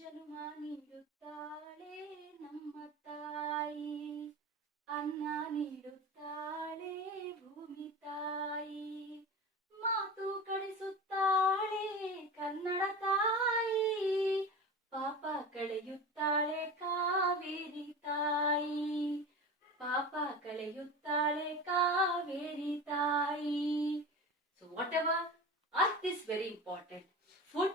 ಜನುಮ ನೀಡುತ್ತಾಳೆ ನಮ್ಮ ತಾಯಿ, ಅನ್ನ ನೀಡುತ್ತಾಳೆ ಭೂಮಿ ತಾಯಿ, ಮಾತು ಕಳಿಸುತ್ತಾಳೆ ಕನ್ನಡ ತಾಯಿ, ಪಾಪ ಕಳೆಯುತ್ತಾಳೆ ಕಾವೇರಿ ತಾಯಿ, ಪಾಪ ಕಳೆಯುತ್ತಾಳೆ ಕಾವೇರಿ ತಾಯಿ. So whatever, earth is very important. Food,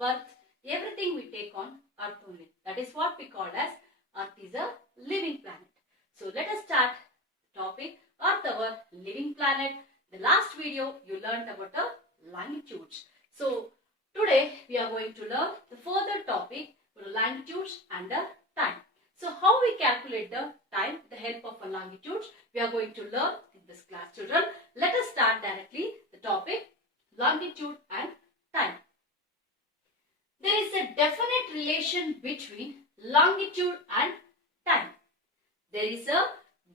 birth, everything we take on earth only. That is what we call as earth is a living planet. So let us start the topic earth, our living planet. The last video you learned about the longitudes. So today we are going to learn the further topic for the longitudes and the time. So how we calculate the time with the help of a longitudes, we are going to learn in this class, children. Let us start directly the topic longitude and time. There is a definite relation between longitude and time. There is a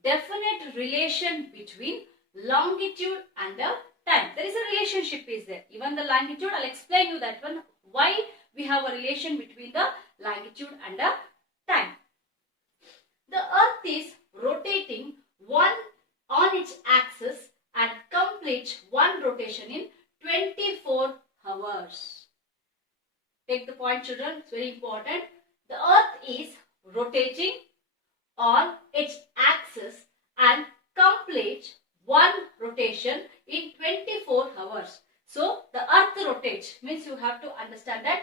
definite relation between longitude and the time. There is a relationship is there. Even the longitude, I'll explain you that one. Why we have a relation between the longitude and the time. The earth is rotating one on its axis and completes one rotation in 24 hours. Take the point, children. It's very important. The earth is rotating on its axis and completes one rotation in 24 hours. So the earth rotates means you have to understand that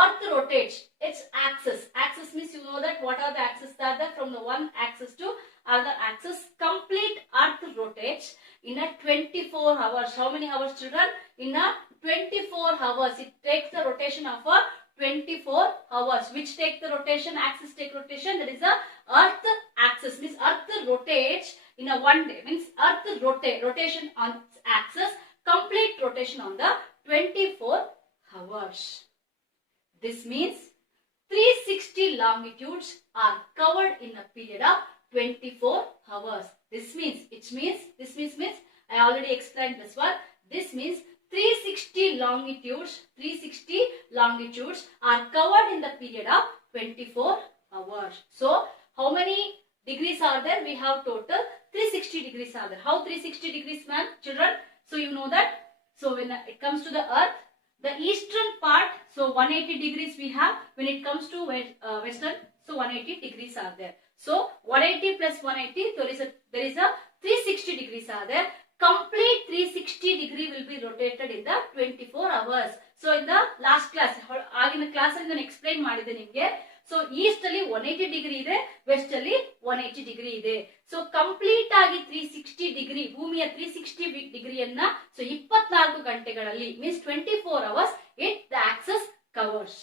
earth rotates its axis. Axis means you know that what are the axes that are there from the one axis to other axis. Complete earth rotates in a 24 hours. How many hours, children? In a 24 hours. It takes the rotation of a 24 hours. Which take the rotation? Axis take rotation. That is the earth axis. Means earth rotates in a one day. Means earth rotation on its axis. Complete rotation on the 24 hours. This means 360 longitudes are covered in a period of 24 hours. This means I already explained this one. This means 360 longitudes are covered in the period of 24 hours. So how many degrees are there? We have total 360 degrees are there. How 360 degrees, man, children? So you know that. So when it comes to the earth, the eastern part, so 180 degrees we have. When it comes to western, so 180 degrees are there. So 180 plus 180, there is a 360 degrees are there. Complete 360 degree will be rotated in the 24 hours. So in the last class, ಆಗಿನ class ಅಲ್ಲಿ ನಾನು explain ಮಾಡಿದೆ ನಿಮಗೆ. So east ಅಲ್ಲಿ 180 degree ಇದೆ, west ಅಲ್ಲಿ 180 degree ಇದೆ. So complete ಆಗಿ 360 degree, ಭೂಮಿಯ 360 degree ಅನ್ನ so 24 ಗಂಟೆಗಳಲ್ಲಿ means 24 hours the axis covers.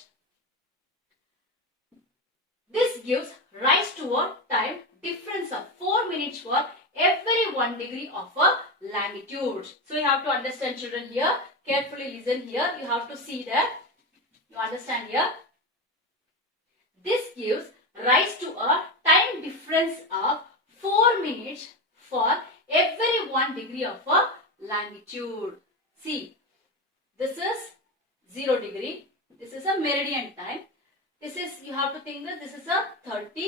This gives rise to a time difference of 4 minutes for every 1 degree of a longitude. So you have to understand, children, here. Carefully listen here. You have to see that. You understand here. This gives rise to a time difference of 4 minutes for every 1 degree of a longitude. See, this is 0 degree. This is a meridian time. This is, you have to think that this is a 30.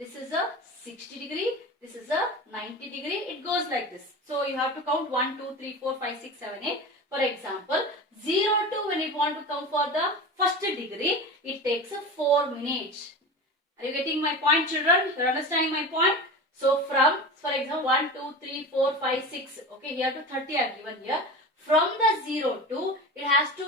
This is a 60 degree. This is a 90 degree. It goes like this. So you have to count 1, 2, 3, 4, 5, 6, 7, 8. For example, 0 to when you want to come for the first degree, it takes 4 minutes. Are you getting my point, children? You are understanding my point? So from, for example, 1, 2, 3, 4, 5, 6. Okay, here to 30 I have given here. From the 0 to, it has to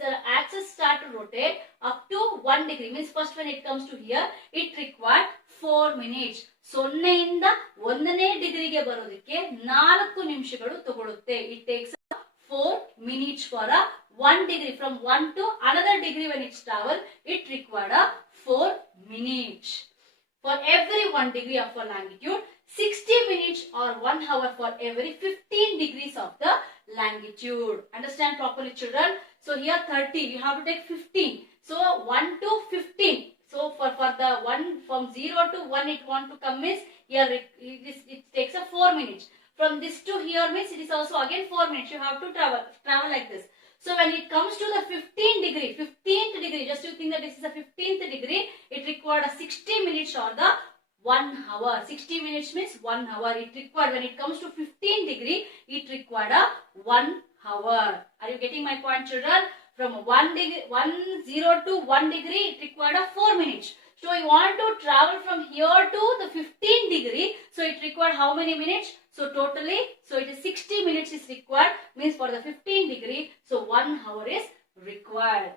the axis start to rotate up to 1 degree. Means first when it comes to here, it requires 4 minutes. ಸೊನ್ನೆಯಿಂದ 1ನೇ ಡಿಗ್ರಿಗೆ ಬರೋದಕ್ಕೆ 4 ನಿಮಿಷಗಳು ತಗೊಳುತ್ತೆ. It takes 4 minutes for a 1 degree. From 1 to another degree when it's travel, it required 4 minutes. For every 1 degree of a longitude, 60 minutes or 1 hour for every 15 degrees of the longitude. Understand properly, children? So here 30, you have to take 15. So 1 to 15. So for the 1 from 0 to 1 it want to come means here it takes 4 minutes. From this to here means it is also again 4 minutes. You have to travel like this. So when it comes to the 15th degree, just you think that this is a 15 60 minutes or the 1 hour. 60 minutes means 1 hour. It required, when it comes to 15 degree, it required a 1 hour. Are you getting my point, children? From 10 to 1 degree, it required a 4 minutes. So you want to travel from here to the 15 degree. So it required how many minutes? So totally, so it is 60 minutes is required, means for the 15 degree. So 1 hour is required.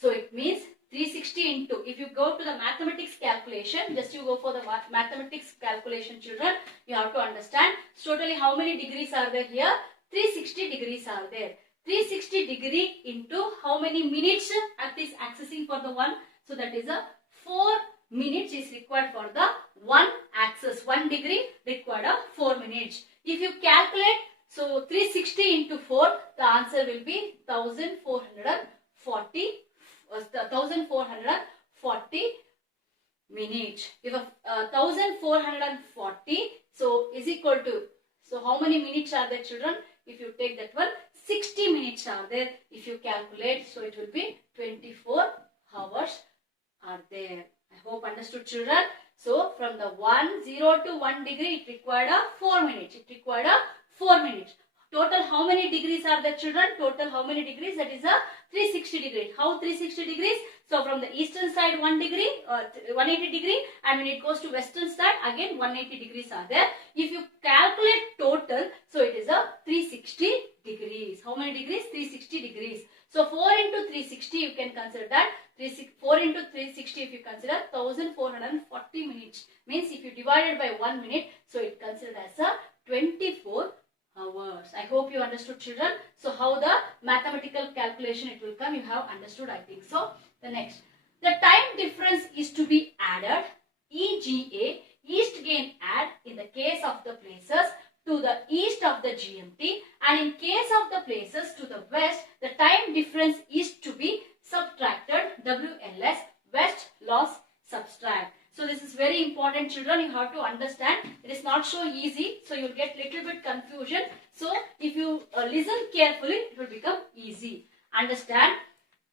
So it means 360 into, if you go to the mathematics calculation, just you go for the mathematics calculation, children, you have to understand. So totally how many degrees are there here? 360 degrees are there. 360 degree into how many minutes at this accessing for the one? So that is a 4 minutes is required for the one axis. 1 degree required a 4 minutes. If you calculate, so 360 into 4, the answer will be 1440 minutes. If 1440, so is equal to, so how many minutes are there, children? If you take that one, 60 minutes are there. If you calculate, so it will be 24 hours are there. I hope understood, children. So from the 0 to 1 degree, it required a 4 minutes. It required a 4 minutes. Total how many degrees are there, children? Total how many degrees? That is a 360 degrees. How 360 degrees? So from the eastern side 1 degree, 180 degree, and when it goes to western side, again 180 degrees are there. If you calculate total, so it is a 360 degrees. How many degrees? 360 degrees. So 4 into 360, you can consider that. 4 into 360, if you consider 1440 minutes. Means if you divide it by 1 minute, so it considered as a 24 hours. I hope you understood, children. So how the mathematical calculation it will come, you have understood, I think so. The next, the time difference is to be added, EGA, east gain add in the case of the places to the east of the GMT, and in case of the places to the west, the time difference is to be subtracted, WLS, west loss subtract. So this is very important, children. You have to understand. It is not so easy. So you will get little bit confusion. So if you listen carefully, it will become easy. Understand?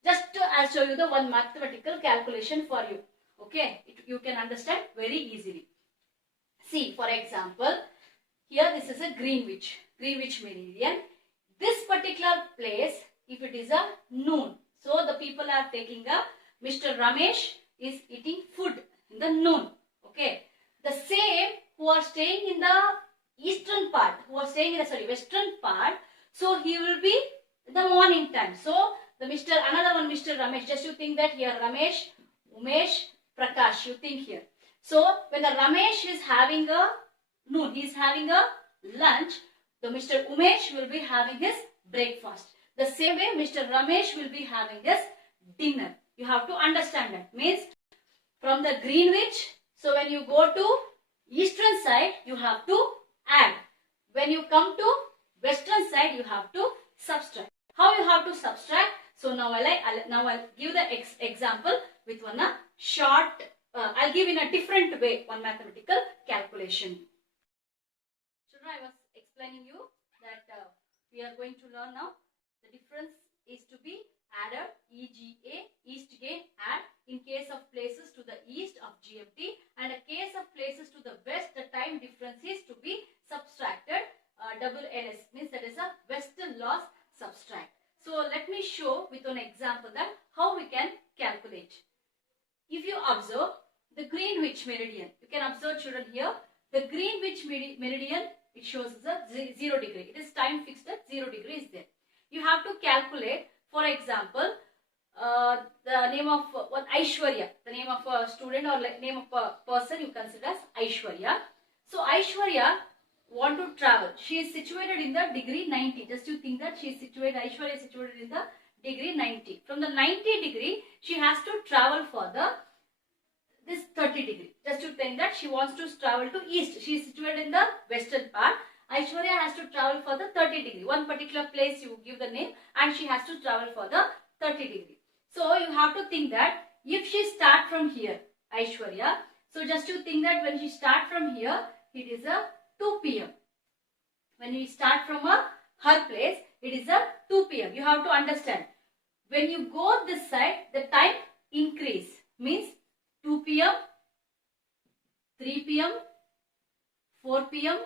Just to I'll show you the one mathematical calculation for you. Okay? You can understand very easily. See, for example, here this is a Greenwich meridian. This particular place, if it is a noon, so the people are taking a, Mr. Ramesh is eating food in the noon. Okay. The same who are staying in the eastern part, western part, so he will be in the morning time. So the another one, Mr. Ramesh, just you think that here Ramesh, Umesh, Prakash, you think here. So when the Ramesh is having a noon, he is having a lunch, the Mr. Umesh will be having his breakfast. The same way Mr. Ramesh will be having his dinner. You have to understand that. Means from the Greenwich, so when you go to eastern side, you have to add. When you come to western side, you have to subtract. How you have to subtract? So now I'll give the example with one short. I'll give in a different way one mathematical calculation. Children, I was explaining you that we are going to learn now. The difference is to be added, EGA, east gain add, in case of places to the east of GMT, and a case of places to the west, the time difference is to be subtracted, WLS, means that is a western loss subtract. So let me show with an example that how we can calculate. If you observe the Greenwich meridian, you can observe, children, here the Greenwich meridian, it shows as a 0 degree. It is time fixed at 0 degree is there. You have to calculate, for example, the name of Aishwarya, the name of a student or name of a person you consider as Aishwarya. So Aishwarya want to travel. She is situated in the degree 90. Just you think that she is situated, Aishwarya is situated in the degree 90. From the 90 degree, she has to travel for this 30 degree. Just to think that she wants to travel to east. She is situated in the western part. Aishwarya has to travel for the 30 degree. One particular place you give the name and she has to travel for the 30 degree. So you have to think that if she start from here, Aishwarya, so just to think that when she start from here, it is a 2 p.m. When we start from her place, it is a 2 p.m. You have to understand. When you go this side, the time increase. Means 2 p.m., 3 p.m., 4 p.m.,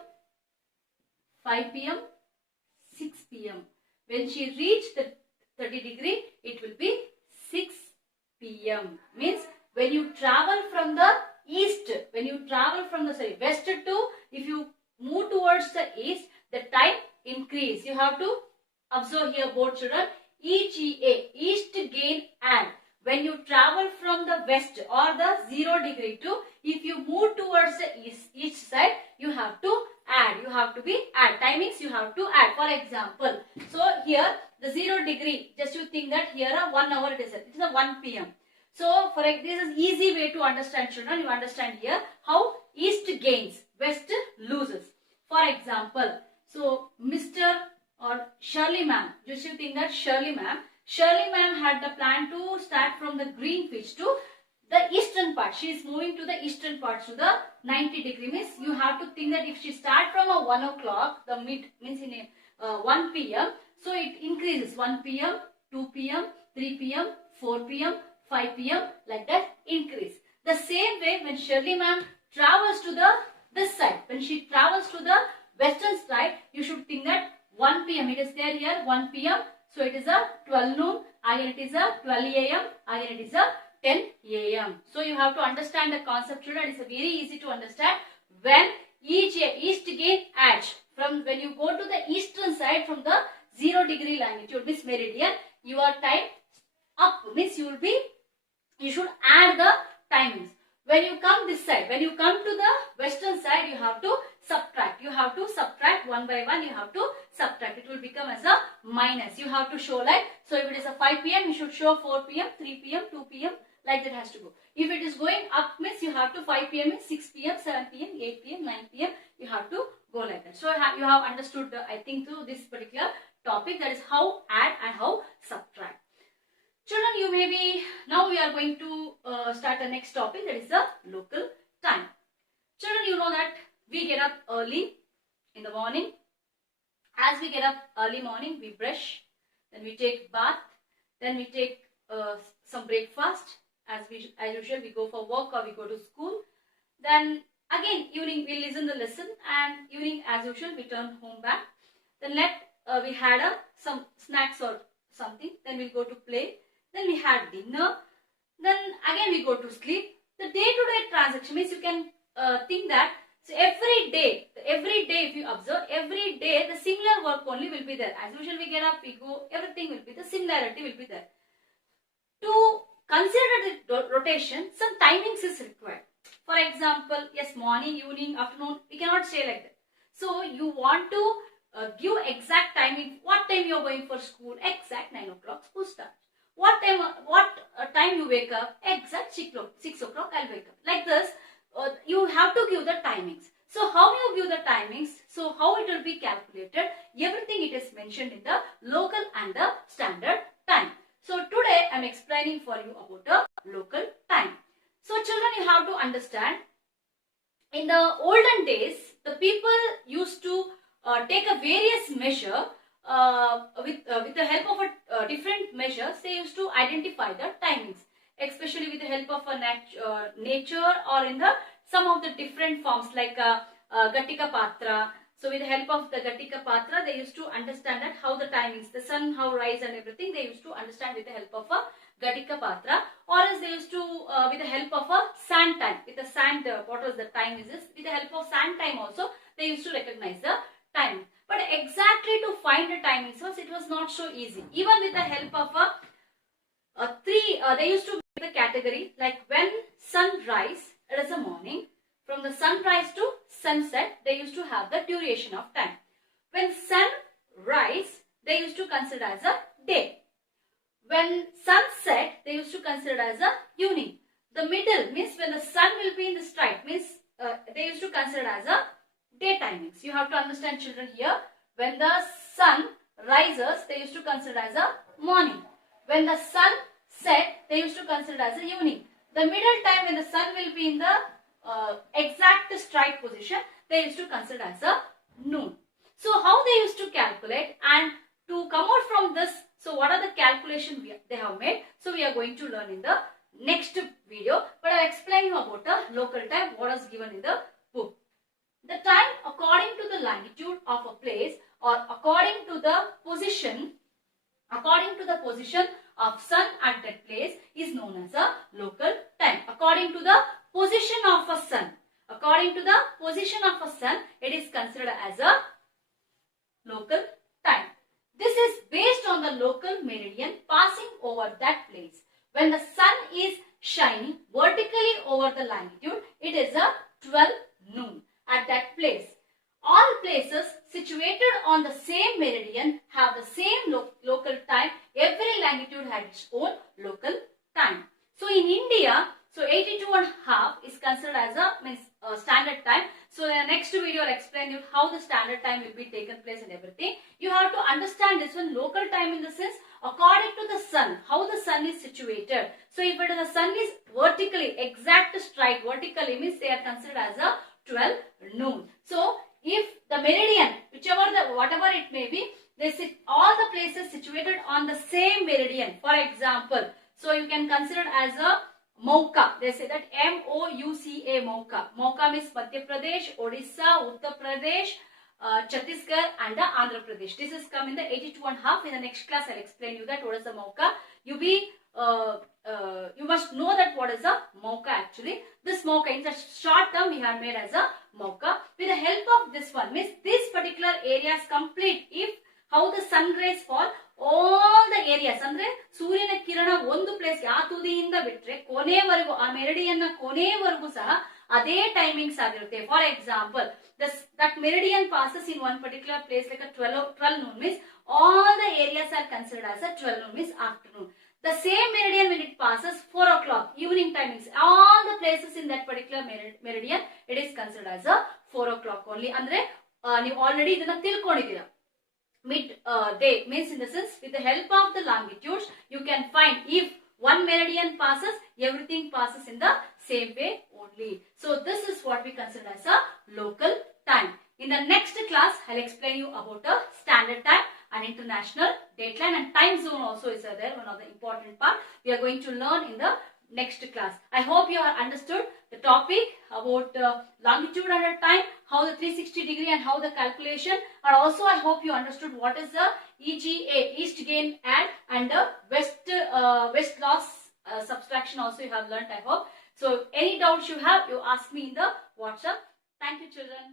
5 p.m., 6 p.m. When she reached the 30 degree, it will be 6 p.m. Means when you travel from the east, when you travel from the west to, if you move towards the east, the time increase. You have to observe here, both children. EGA, east gain add. When you travel from the west or the 0 degree to, if you move towards the east side, you have to add. You have to be add. Timings you have to add. For example, so here the 0 degree, just you think that here 1 hour it is a 1 p.m. So for this is easy way to understand, children. You understand here how east gains, west loses. For example, so Mr. or Shirley ma'am, just you think that Shirley ma'am had the plan to start from the Greenwich to the eastern part. She is moving to the eastern part, to the 90 degree. Means you have to think that if she start from a 1 o'clock, the mid means in a 1 p.m. So it increases 1 p.m., 2 p.m., 3 p.m., 4 p.m., 5 p.m. like that increase. The same way when Shirley ma'am travels to this side, when she travels to the western side, you should think that 1 p.m. it is there here 1 p.m. So it is a 12 noon, again it is a 12 a.m., again it is a 10 a.m. So you have to understand the concept, children. It is very easy to understand. When east gain edge, from when you go to the eastern side from the 0 degree longitude, means meridian, your time up means you should add the timings. When you come this side, when you come to the western side, you have to subtract. You have to subtract one by one. You have to subtract. It will become as a minus. You have to show like, so if it is a 5 p.m., you should show 4 p.m., 3 p.m., 2 p.m. like that has to go. If it is going up means you have to 5 p.m. means 6 p.m., 7 p.m., 8 p.m., 9 p.m. You have to go like that. So you have understood, I think, through this particular topic, that is how add and how subtract. Children, you may be, now we are going to start the next topic, that is the local time. Children, you know that we get up early in the morning. As we get up early morning, we brush, then we take bath, then we take some breakfast. As usual, we go for work or we go to school. Then again, evening we listen the lesson, and evening as usual we turn home back. Then we had some snacks or something. Then we go to play. Then we had dinner. Then again we go to sleep. The day-to-day transaction means you can think that, so every day if you observe, every day the similar work only will be there. As usual we get up, we go, everything will be, the similarity will be there. To consider the rotation, some timings is required. For example, yes, morning, evening, afternoon, we cannot say like that. So you want to give exact timing, what time you are going for school, exact 9 o'clock school starts. What time you wake up, exact 6 o'clock I'll wake up. Like this, you have to give the timings. So how you give the timings, so how it will be calculated, everything it is mentioned in the local and the standard time. So today I am explaining for you about the local time. So children, you have to understand, in the olden days, the people used to take a various measure with the help of different measures. They used to identify the timings, especially with the help of nature, or in some of the different forms like Gatika Patra. So with the help of the Gatika Patra, they used to understand that how the timings, the sun, how rise and everything, they used to understand with the help of a Gatika Patra. Or else they used to, with the help of a sand time, with the sand, what was the time is this, with the help of sand time also, they used to recognize the time. But exactly to find the timings, it was not so easy. Even with the help of they used to make the category, like when sunrise, it is a morning, from the sunrise to sunset, they used to have the duration of time. When sunrise, they used to consider as a day. When sunset, they used to consider as a evening. The middle means when the sun will be in the straight, means they used to consider as a day timings. You have to understand, children, here. When the sun rises, they used to consider as a morning. When the sun set, they used to consider as a evening. The middle time, when the sun will be in the exact straight position, they used to consider as a noon. So how they used to calculate, and to come out from this, so what are the calculations they have made? So we are going to learn in the next video, but I explain you about the local time, what is given in the book. The time according to the longitude of a place or according to the position of sun at that place is known as a local time. According to the position of a sun. According to the position of a sun, it is considered as a local time. This is based on the local meridian passing over that place. When the sun is shining vertically over the longitude, it is a 12 noon at that place. All places situated on the same meridian have the same local time. Every longitude has its own local time. So in India, so 82.5 is considered as a standard time. So in the next video, I'll explain you how the standard time will be taken place and everything. You have to understand this one, local time in the sense according to the sun, how the sun is situated. So if the sun is vertically, exact straight vertically means they are considered as a 12 noon. So if the meridian, whatever it may be, they sit all the places situated on the same meridian. For example, so you can consider as a Mauka. They say that M-O-U-C-A, Mauka. Mauka means Madhya Pradesh, Odisha, Uttar Pradesh, Chhattisgarh and Andhra Pradesh. This is come in the 82.5. In the next class, I'll explain you that what is the Mauka. You must know that what is a Mauka actually. This Mauka in the short term we have made as a Mauka. With the help of this one means this particular area is complete if how the sun rays fall all the areas ಅಂದ್ರೆ ಸೂರ್ಯನ ಕಿರಣ ಒಂದು place ಆ ತುದಿಯಿಂದ ಬಿಟ್ರೆ ಕೊನೆವರೆಗೂ ಆ meridian ಕೊನೆವರೆಗೂ ಸಹ ಅದೇ ಟೈಮಿಂಗ್ಸ್ ಆಗಿರುತ್ತೆ. For example that meridian passes in one particular place like a 12 noon means all the areas are considered as a 12 noon means afternoon. The same meridian when it passes 4 o'clock evening timings, all the places in that particular meridian it is considered as a 4 o'clock only. ಅಂದ್ರೆ ನೀವು already ಇದನ್ನ ತಿಳ್ಕೊಂಡಿದ್ದೀರಾ. Mid day means in the sense with the help of the longitudes you can find if one meridian passes, everything passes in the same way only. So this is what we consider as a local time. In the next class I'll explain you about the standard time and international dateline and time zone also is there, one of the important part we are going to learn in the next class. I hope you have understood the topic about longitude and time, how the 360 degree and how the calculation, and also I hope you understood what is the EGA, east gain add, and the west loss subtraction also you have learnt I hope. So any doubts you have, you ask me in the WhatsApp. Thank you children.